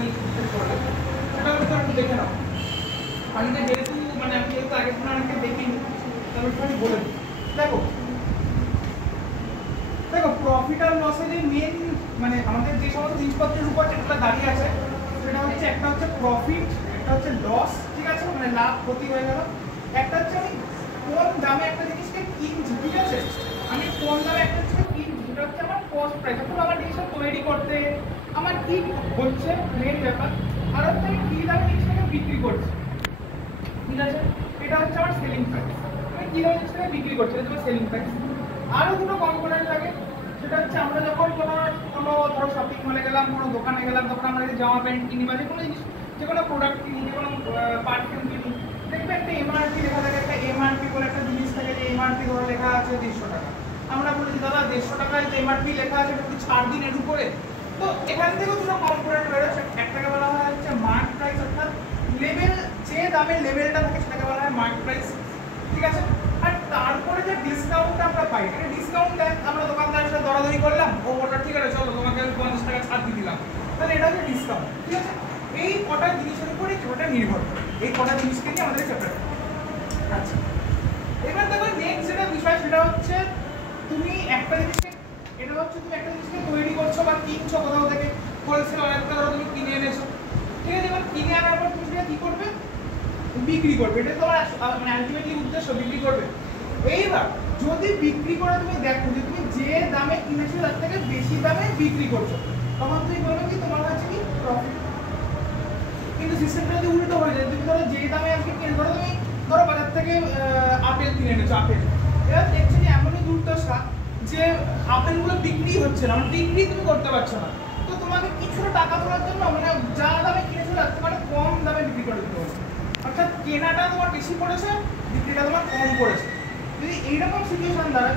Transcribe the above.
নিয়ে জিজ্ঞেস করবে সেটা হচ্ছে একটু দেখে নাও। আমি যেহেতু মানে আমি যেহেতু আগে কোনো অনেকে দেখিনি তাহলে আমি বলে দিই। দেখো প্রফিট আর লসের যে মেন মানে আমাদের যে সমস্ত জিনিসপত্রের উপর যেটা দাঁড়িয়ে আছে সেটা হচ্ছে একটা হচ্ছে প্রফিট, একটা হচ্ছে লস, ঠিক আছে, মানে লাভ ক্ষতি হয়ে গেল। একটা হচ্ছে আমি কোন দামে একটা জিনিসকে কিনছি, ঠিক আছে, আমি কোন দামে একটা জিনিসকে কিনছি সেটা হচ্ছে আমার কস্ট প্রাইস। এখন আমার জিনিসটা তৈরি করতে আমার কি হচ্ছে মেন ব্যাপার, আর হচ্ছে আমি কি দামে জিনিসটাকে বিক্রি করছি, ঠিক আছে, এটা হচ্ছে আমার সেলিং প্রাইস। আমি কি দামে জিনিসটাকে বিক্রি করছি এটা হচ্ছে সেলিং প্রাইস। আরও দুটো কম্পোনেন্ট লাগে, সেটা হচ্ছে আমরা যখন কোনো ধরো শপিং মলে গেলাম, কোনো দোকানে গেলাম, তখন আমরা যে জামা প্যান্ট কিনি বা যে কোনো জিনিস, যে কোনো প্রোডাক্ট কিনি, যে কোনো পারফিউম কিনি, দেখবে একটা এমআরপি লেখা থাকে, একটা এমআরপি বলে একটা জিনিস থাকে, যে এমআরপি ধরে লেখা আছে 150 টাকা। আমরা বলি দাদা 150 টাকায় যে এমআরপি লেখা আছে একটু ছাড় দিন এর উপরে। তো এখান থেকেও দুটো কম্পোনেন্ট বেরোচ্ছে, একটাকে বলা হয় হচ্ছে মার্ক প্রাইস, অর্থাৎ লেভেল, যে দামের লেভেলটা থাকে সেটাকে বলা হয় মার্ক প্রাইস, ঠিক আছে। আর তারপরে যে ডিসকাউন্ট আমরা পাই, এটা ডিসকাউন্ট দেয়, আমরা দোকানদারের সাথে দরাদরি করলাম, ও ওটা ঠিক আছে চলো তোমাকে আমি 50 টাকা ছাড় দিয়ে দিলাম, তাহলে এটা হচ্ছে ডিসকাউন্ট, ঠিক আছে। এই কটা জিনিসের উপরে ছোটটা নির্ভর করে, এই কটা জিনিসকে নিয়ে আমাদের চ্যাপ্টার। আচ্ছা, এবার দেখো নেক্সট যেটা বিষয় সেটা হচ্ছে তুমি একটা জিনিসকে, এটা হচ্ছে তুমি একটা জিনিসকে তৈরি করছো বা কিনছো কোথাও থেকে, হোলসেল অনেক ধরো তুমি কিনে এনেছো, ঠিক আছে, এবার কিনে আনার পর তুমি সেটা কি করবে, বিক্রি করবে, এটা তোমার মানে আলটিমেটলি উদ্দেশ্য বিক্রি করবে। এইবার যদি বিক্রি করে তুমি দেখো যে তুমি যে দামে কিনেছো তার থেকে বেশি দামে বিক্রি করছো, তখন তুমি বলবে কি তোমার কাছে কি প্রফিট। কিন্তু সিস্টেমটা যদি উল্টো হয়ে যায়, তুমি ধরো যে দামে আজকে কিনে, ধরো তুমি ধরো বাজার থেকে আপেল কিনে এনেছো, আপেল, এবার দেখছো যে এমনই দুর্দশা যে আপেলগুলো বিক্রি হচ্ছে না, মানে বিক্রি তুমি করতে পারছো না, তো তোমাকে কিছুটা টাকা তোলার জন্য মানে যা দামে কিনেছো তার থেকে কম দামে বিক্রি করে দিতে হবে। অর্থাৎ কেনাটা তোমার বেশি পড়েছে, বিক্রিটা তোমার কম পড়েছে। যদি এইরকম সিচুয়েশন দাঁড়ায়